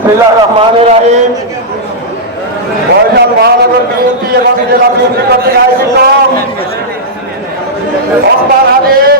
বিসমিল্লাহির রহমানির রহিম। বরিশাল মহানগর বিএনপি এবং জেলা বিএনপি কর্তৃক আয়োজিত ওসমান হাদির